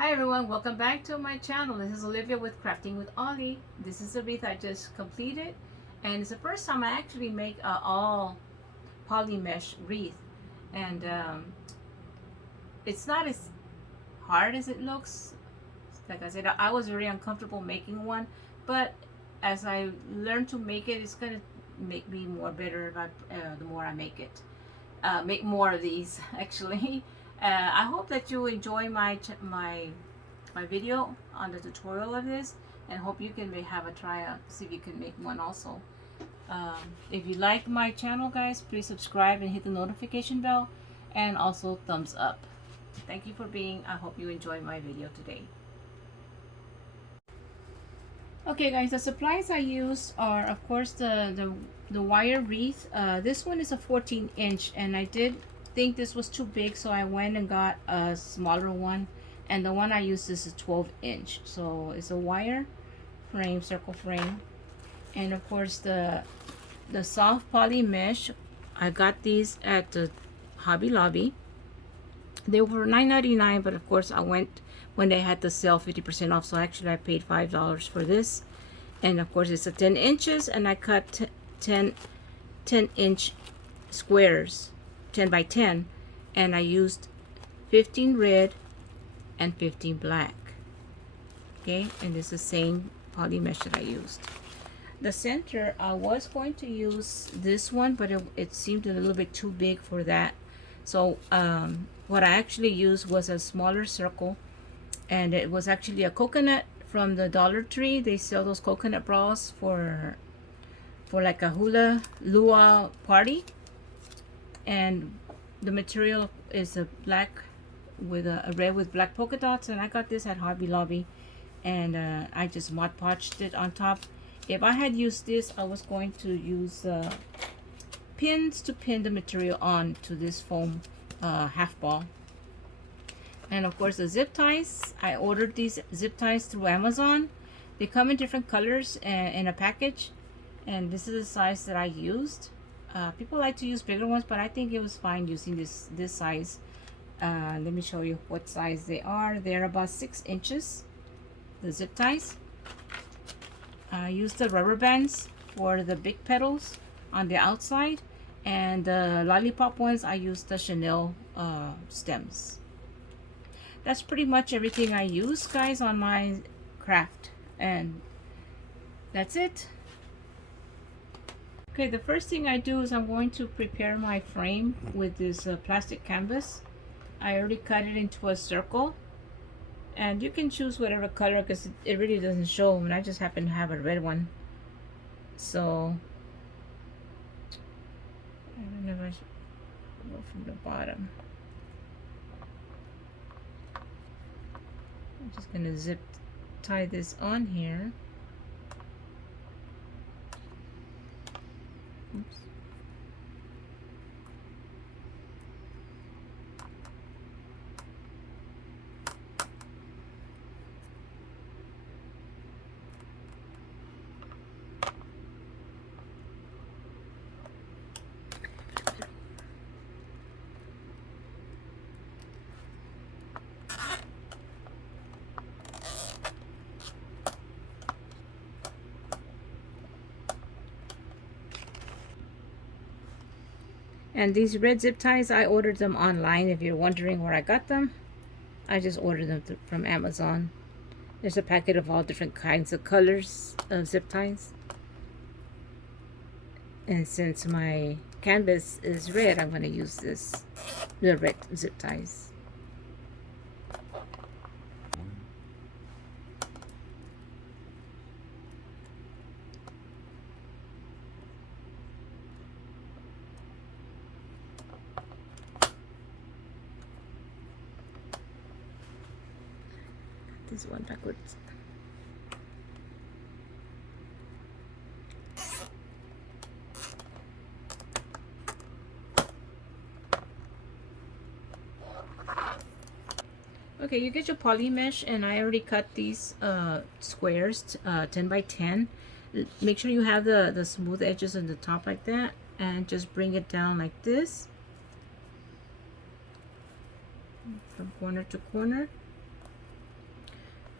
Hi everyone, welcome back to my channel. This is Olivia with Crafting with Ollie. This is a wreath I just completed, and it's the first time I actually make a all poly mesh wreath. And it's not as hard as it looks. Like I said, I was very uncomfortable making one, but as I learn to make it, it's gonna make me more better about the more I make it. Make more of these actually. I hope that you enjoy my video on the tutorial of this, and hope you can have a try out, see if you can make one also. If you like my channel, guys, please subscribe and hit the notification bell, and also thumbs up. Thank you for being. I hope you enjoy my video today. Okay guys, the supplies I use are of course the wire wreath. This one is a 14-inch, and I did think this was too big, so I went and got a smaller one, and the one I use is a 12-inch. So it's a wire frame, circle frame. And of course the soft poly mesh, I got these at the Hobby Lobby. They were $9.99, but of course I went when they had the sale 50% off, so actually I paid $5 for this. And of course it's a 10 inches, and I cut 10-inch squares, 10 by 10, and I used 15 red and 15 black. Okay, and it's the same poly mesh that I used. The center, I was going to use this one, but it seemed a little bit too big for that. So what I actually used was a smaller circle, and it was actually a coconut from the Dollar Tree. They sell those coconut balls for like a hula luau party, and the material is a black with a red with black polka dots, and I got this at Hobby Lobby, and I just Mod Podged it on top. If I had used this, I was going to use pins to pin the material on to this foam half ball. And of course the zip ties, I ordered these zip ties through Amazon. They come in different colors in a package, and this is the size that I used. People like to use bigger ones, but I think it was fine using this size. Let me show you what size they are. They're about 6 inches, the zip ties. I used the rubber bands for the big petals on the outside, and the lollipop ones I used the Chanel stems. That's pretty much everything I use, guys, on my craft, and that's it. Okay, the first thing I do is I'm going to prepare my frame with this plastic canvas. I already cut it into a circle, and you can choose whatever color because it really doesn't show, and I just happen to have a red one. So I don't know if I should go from the bottom. I'm just gonna zip tie this on here. Oops. And these red zip ties, I ordered them online. If you're wondering where I got them, I just ordered them from Amazon. There's a packet of all different kinds of colors of zip ties. And since my canvas is red, I'm going to use the red zip ties. This one backwards. Okay, you get your poly mesh, and I already cut these squares 10 by 10. Make sure you have the smooth edges on the top like that, and just bring it down like this from corner to corner.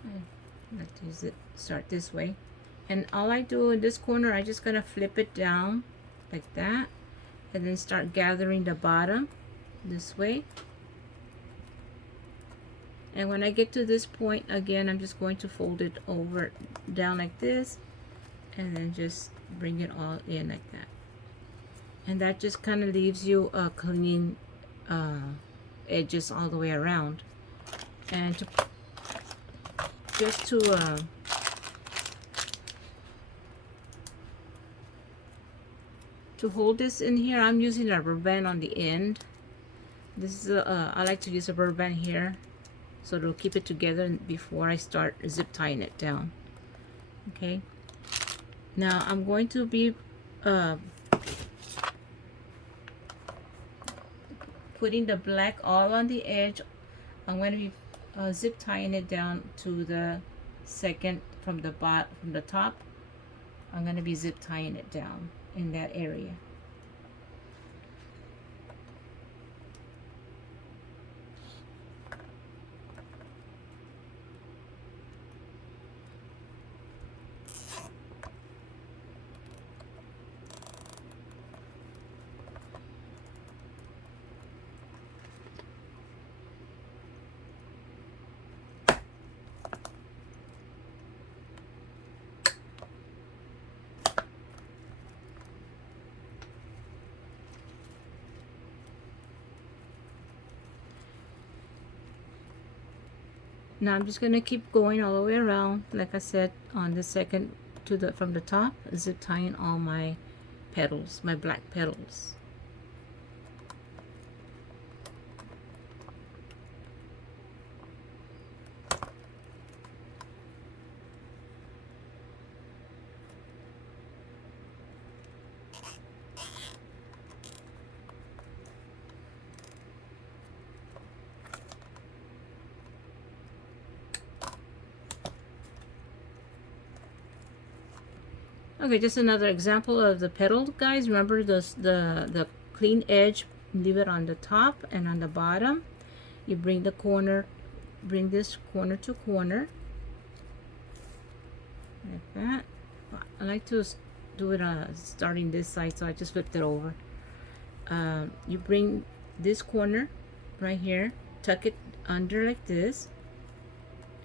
Let's use it, start this way. And all I do in this corner, I just gonna flip it down like that, and then start gathering the bottom this way. And when I get to this point again, I'm just going to fold it over down like this, and then just bring it all in like that. And that just kind of leaves you a clean edges all the way around. And just to hold this in here, I'm using a rubber band on the end. This is I like to use a rubber band here, so it'll keep it together before I start zip tying it down. Okay, now I'm going to be putting the black all on the edge. I'm going to be zip tying it down to the second from the top. I'm going to be zip tying it down in that area. Now I'm just gonna keep going all the way around, like I said, on the second from the top, zip tying all my petals, my black petals. Okay, just another example of the petal, guys. Remember the clean edge, leave it on the top and on the bottom. You bring this corner to corner like that. I like to do it starting this side, so I just flipped it over. You bring this corner right here, tuck it under like this,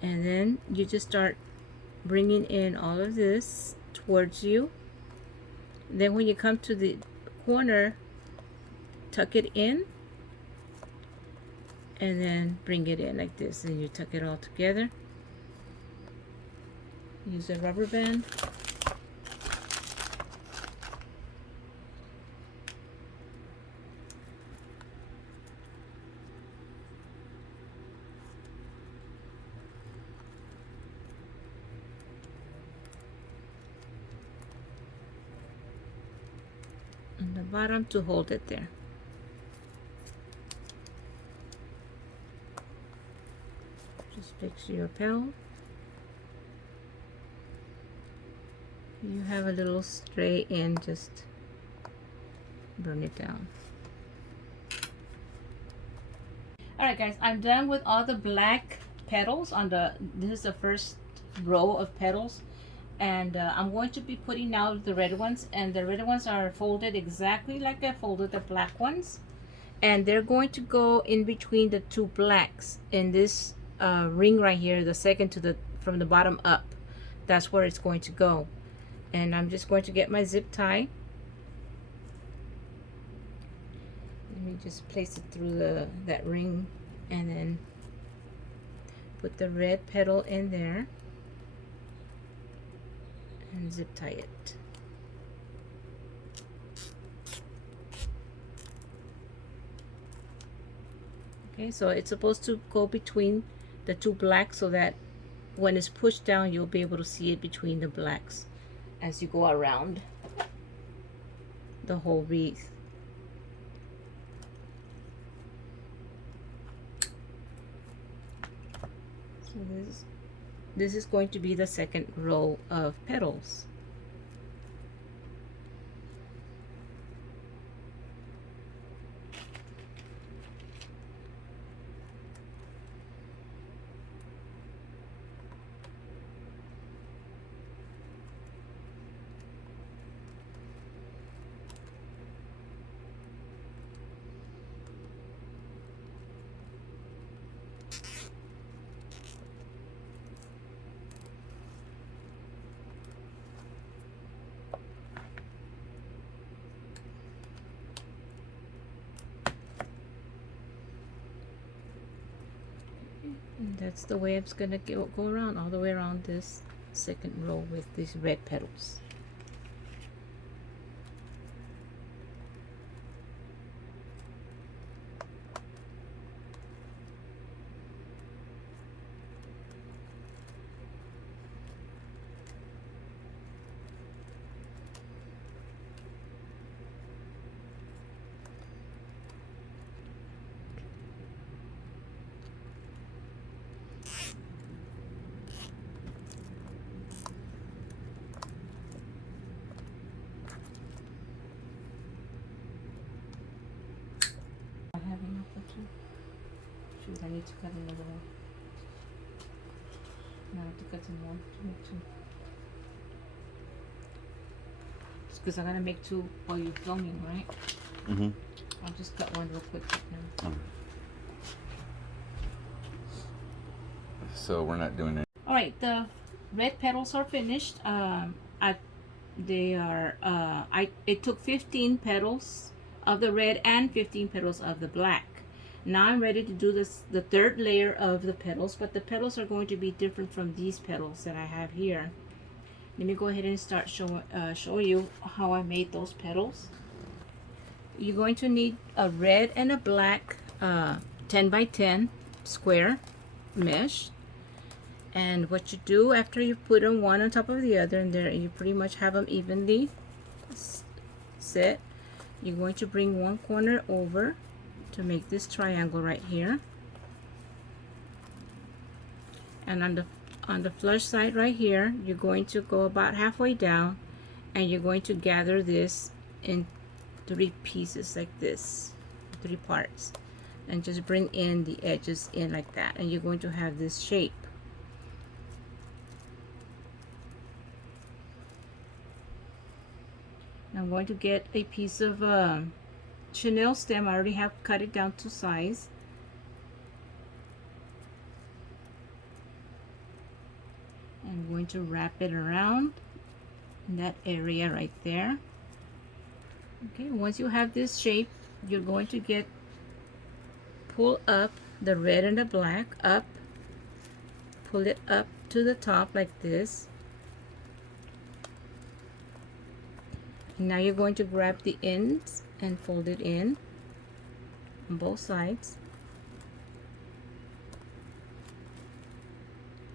and then you just start bringing in all of this towards you. Then when you come to the corner, tuck it in, and then bring it in like this, and you tuck it all together. Use a rubber band. On the bottom to hold it there. Just fix your petal. You have a little stray end, just burn it down. Alright guys, I'm done with all the black petals on this is the first row of petals. And I'm going to be putting out the red ones, and the red ones are folded exactly like I folded the black ones, and they're going to go in between the two blacks in this ring right here, the second from the bottom up. That's where it's going to go. And I'm just going to get my zip tie. Let me just place it through that ring, and then put the red petal in there and zip tie it. Okay, so it's supposed to go between the two blacks, so that when it's pushed down, you'll be able to see it between the blacks as you go around the whole wreath. So this is going to be the second row of petals. And that's the way it's gonna go around, all the way around this second row with these red petals. I have enough for two. Shoot, I need to cut another one. Now I have to cut some more to make two. It's because I'm gonna make two while you're filming, right? Mm-hmm. I'll just cut one real quick now. So we're not doing it. All right, the red petals are finished. It took 15 petals of the red and 15 petals of the black. Now I'm ready to do the third layer of the petals, but the petals are going to be different from these petals that I have here. Let me go ahead and start show you how I made those petals. You're going to need a red and a black 10 by 10 square mesh. And what you do after you put them one on top of the other, and there you pretty much have them evenly set, you're going to bring one corner over to make this triangle right here, and on the flush side right here, you're going to go about halfway down, and you're going to gather this in 3 pieces like this, 3 parts, and just bring in the edges in like that, and you're going to have this shape. I'm going to get a piece of chenille stem. I already have cut it down to size. I'm going to wrap it around in that area right there. Okay, once you have this shape, you're going to pull up the red and the black up, pull it up to the top like this. Now you're going to grab the ends and fold it in on both sides.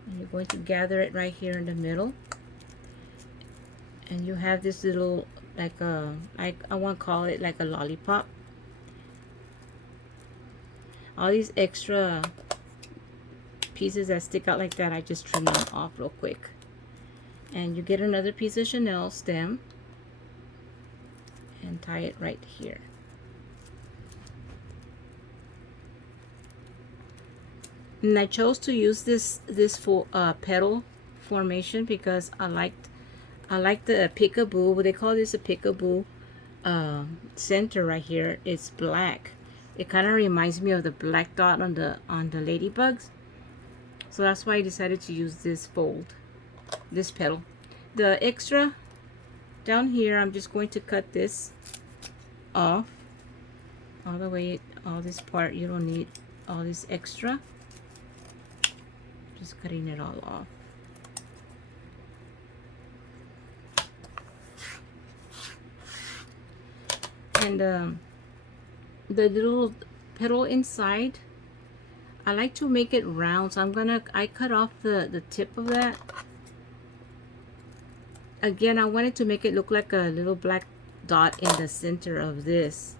And you're going to gather it right here in the middle. And you have this little, like I want to call it like a lollipop. All these extra pieces that stick out like that, I just trim them off real quick. And you get another piece of chenille stem and tie it right here. And I chose to use this full petal formation because I like the peekaboo. What they call this, a peekaboo center right here. It's black. It kind of reminds me of the black dot on the ladybugs. So that's why I decided to use this petal. The extra down here, I'm just going to cut this off all the way, all this part. You don't need all this extra. Just cutting it all off. And the little petal inside, I like to make it round, so I cut off the tip of that. Again, I wanted to make it look like a little black dot in the center of this.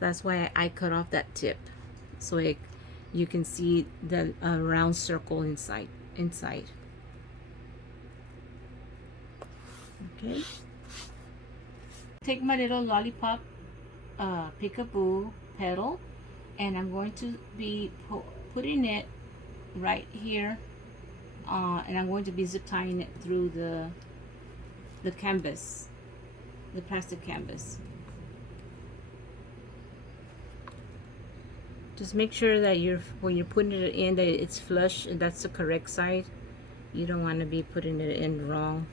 That's why I cut off that tip, so you can see the round circle inside. Okay. Take my little lollipop peekaboo petal, and I'm going to be putting it right here, and I'm going to be zip tying it through the canvas, the plastic canvas. Just make sure that when you're putting it in, that it's flush and that's the correct side. You don't want to be putting it in wrong.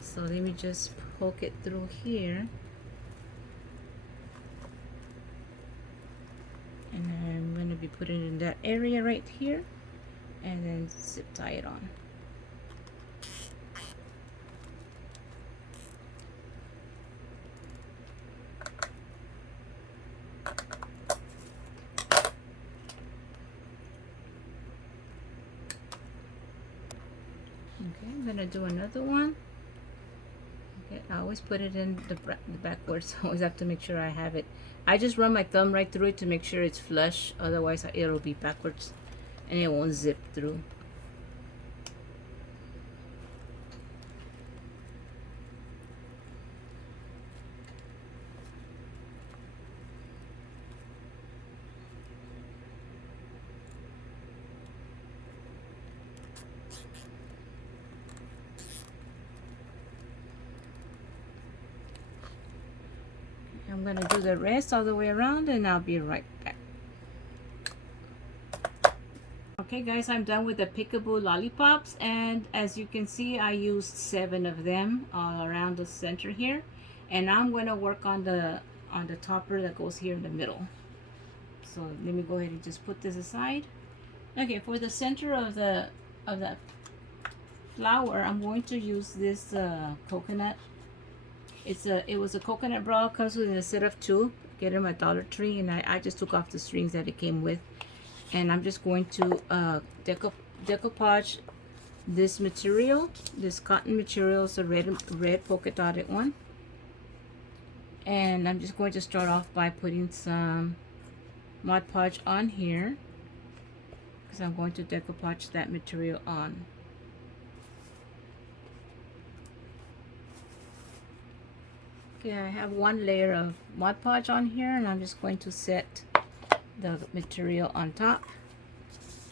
So let me just poke it through here, and I'm going to be putting it in that area right here, and then zip tie it on. Okay, I'm gonna do another one. Okay, I always put it in the backwards. I always have to make sure I have it. I just run my thumb right through it to make sure it's flush, otherwise it'll be backwards and it won't zip through. I'm gonna do the rest all the way around and I'll be right back. Okay guys, I'm done with the peekaboo lollipops, and as you can see I used 7 of them all around the center here, and I'm going to work on the topper that goes here in the middle. So let me go ahead and just put this aside. Okay, for the center of the flower, I'm going to use this coconut. It was a coconut bra, comes with a set of 2, get them at Dollar Tree, and I just took off the strings that it came with. And I'm just going to decoupage this material, this cotton material. It's a red polka dotted one. And I'm just going to start off by putting some Mod Podge on here, because I'm going to decoupage that material on. Okay, I have 1 layer of Mod Podge on here, and I'm just going to set the material on top.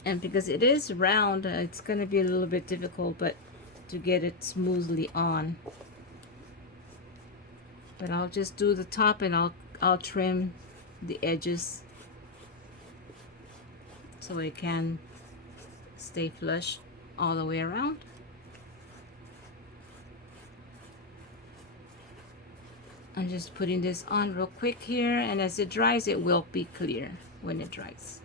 And because it is round, it's going to be a little bit difficult, but to get it smoothly on. But I'll just do the top, and I'll trim the edges so it can stay flush all the way around. I'm just putting this on real quick here, and as it dries, it will be clear when it dries.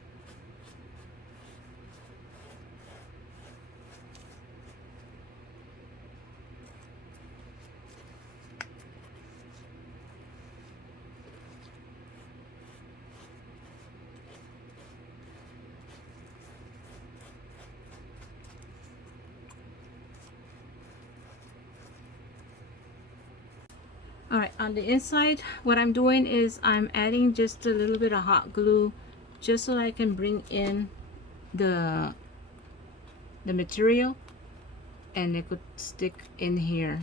Alright, on the inside, what I'm doing is I'm adding just a little bit of hot glue just so I can bring in the material and it could stick in here.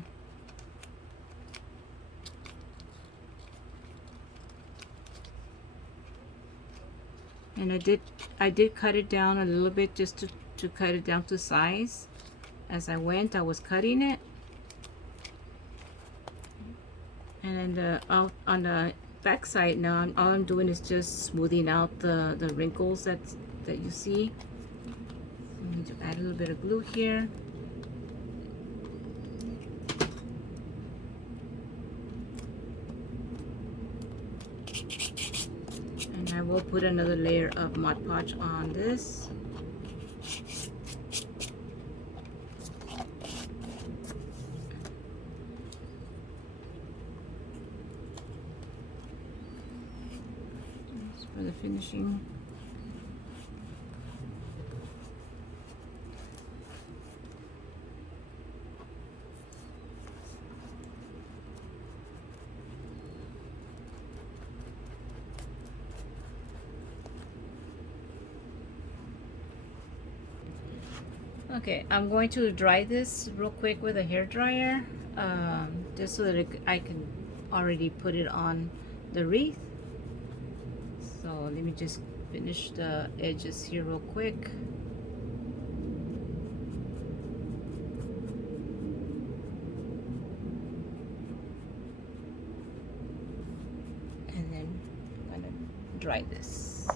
And I did cut it down a little bit just to cut it down to size. As I went, I was cutting it. And on the back side now, all I'm doing is just smoothing out the wrinkles that you see. I need to add a little bit of glue here. And I will put another layer of Mod Podge on this. For the finishing. Okay, I'm going to dry this real quick with a hair dryer, just so that I can already put it on the wreath. So let me just finish the edges here real quick. And then I'm gonna dry this.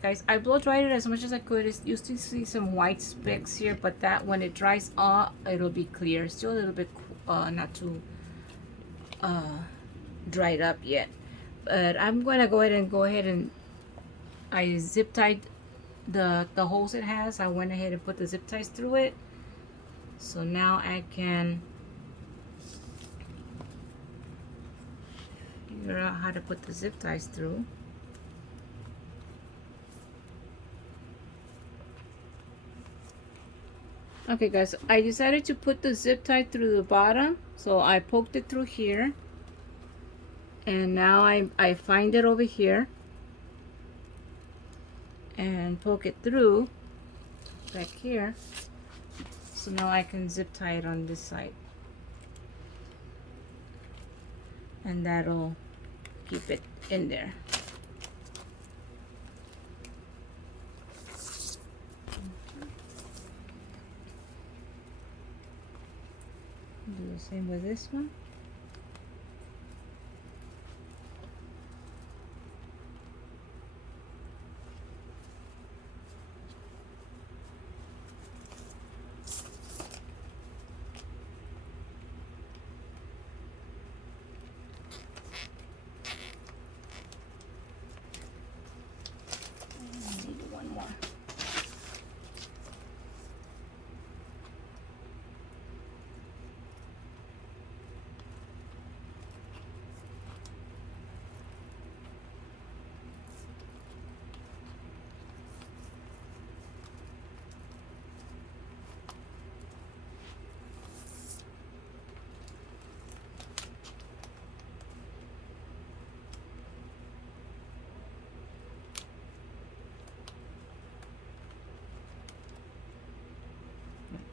guys, I blow dried it as much as I could. It's used to see some white specks here, but that when it dries off, it'll be clear. Still a little bit not too dried up yet. But I'm gonna go ahead and I zip tied the holes it has. I went ahead and put the zip ties through it. So now I can figure out how to put the zip ties through. Okay guys, I decided to put the zip tie through the bottom, so I poked it through here, and now I find it over here and poke it through back here, so now I can zip tie it on this side, and that'll keep it in there. Do the same with this one. I need one more.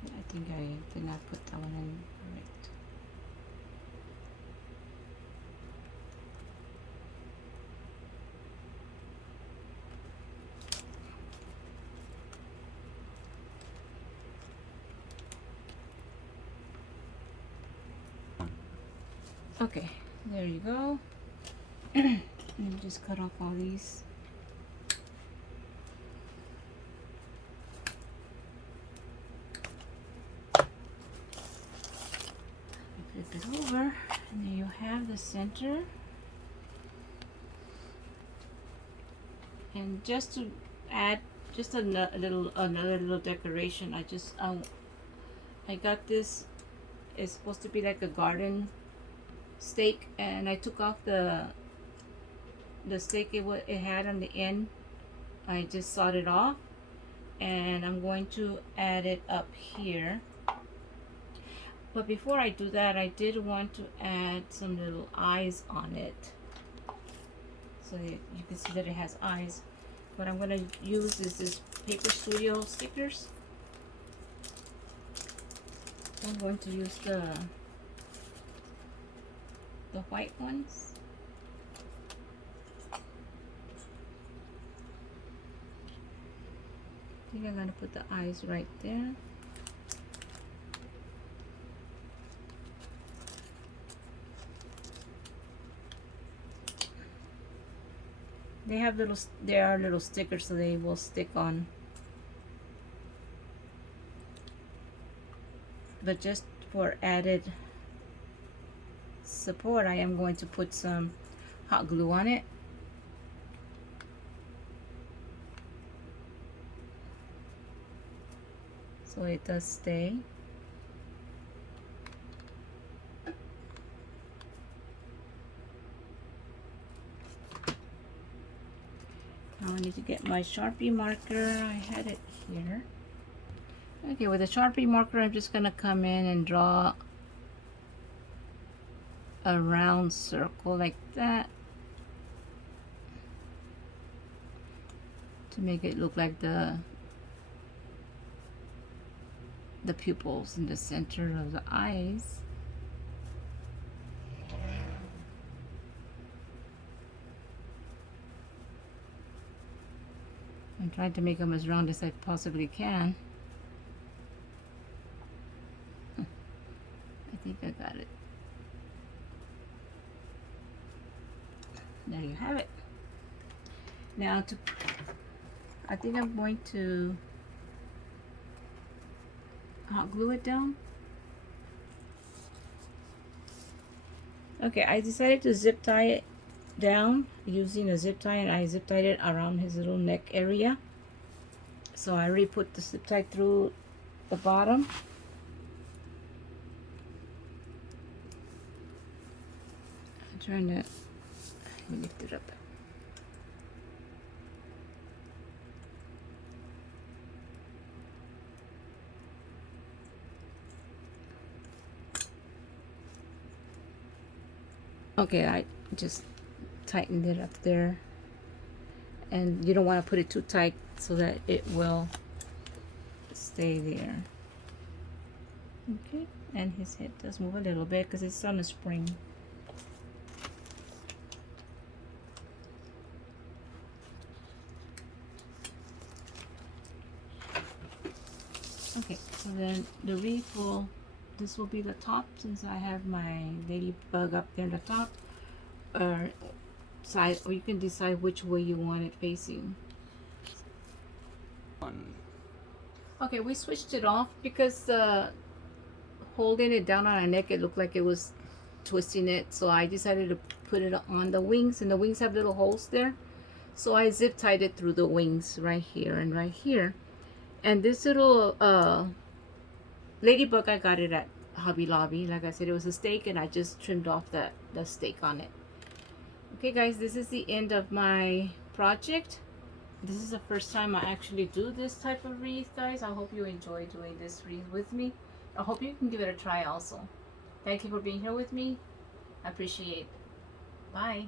I think I did not put that one in right. Okay, there you go. Let me just cut off all these. Flip it over, and then you have the center. And just to add just another little decoration, I got this. It's supposed to be like a garden stake, and I took off the stake it had on the end. I just sawed it off, and I'm going to add it up here. But before I do that, I did want to add some little eyes on it, so that you can see that it has eyes. What I'm going to use is this Paper Studio stickers. I'm going to use the white ones. I think I'm going to put the eyes right there. They are little stickers, so they will stick on. But just for added support, I am going to put some hot glue on it. So it does stay. Now I need to get my Sharpie marker. I had it here. Okay, with a Sharpie marker, I'm just gonna come in and draw a round circle like that to make it look like the pupils in the center of the eyes. I'm trying to make them as round as I possibly can. I think I got it. There you have it. Now I think I'm going to hot glue it down. Okay, I decided to zip tie it down using a zip tie, and I zip tied it around his little neck area. So I already put the zip tie through the bottom. I'm trying to lift it up. Okay, I just tightened it up there, and you don't want to put it too tight so that it will stay there. Okay, and his head does move a little bit because it's on a spring. Okay, so then the wreath will, this will be the top, since I have my ladybug up there in the top, or side, or you can decide which way you want it facing. Okay, we switched it off because holding it down on our neck, it looked like it was twisting it, so I decided to put it on the wings, and the wings have little holes there, so I zip tied it through the wings right here and right here. And this little ladybug, I got it at Hobby Lobby. Like I said, it was a steak, and I just trimmed off the steak on it. Okay guys, this is the end of my project. This is the first time I actually do this type of wreath, guys. I hope you enjoy doing this wreath with me. I hope you can give it a try also. Thank you for being here with me. I appreciate it. Bye.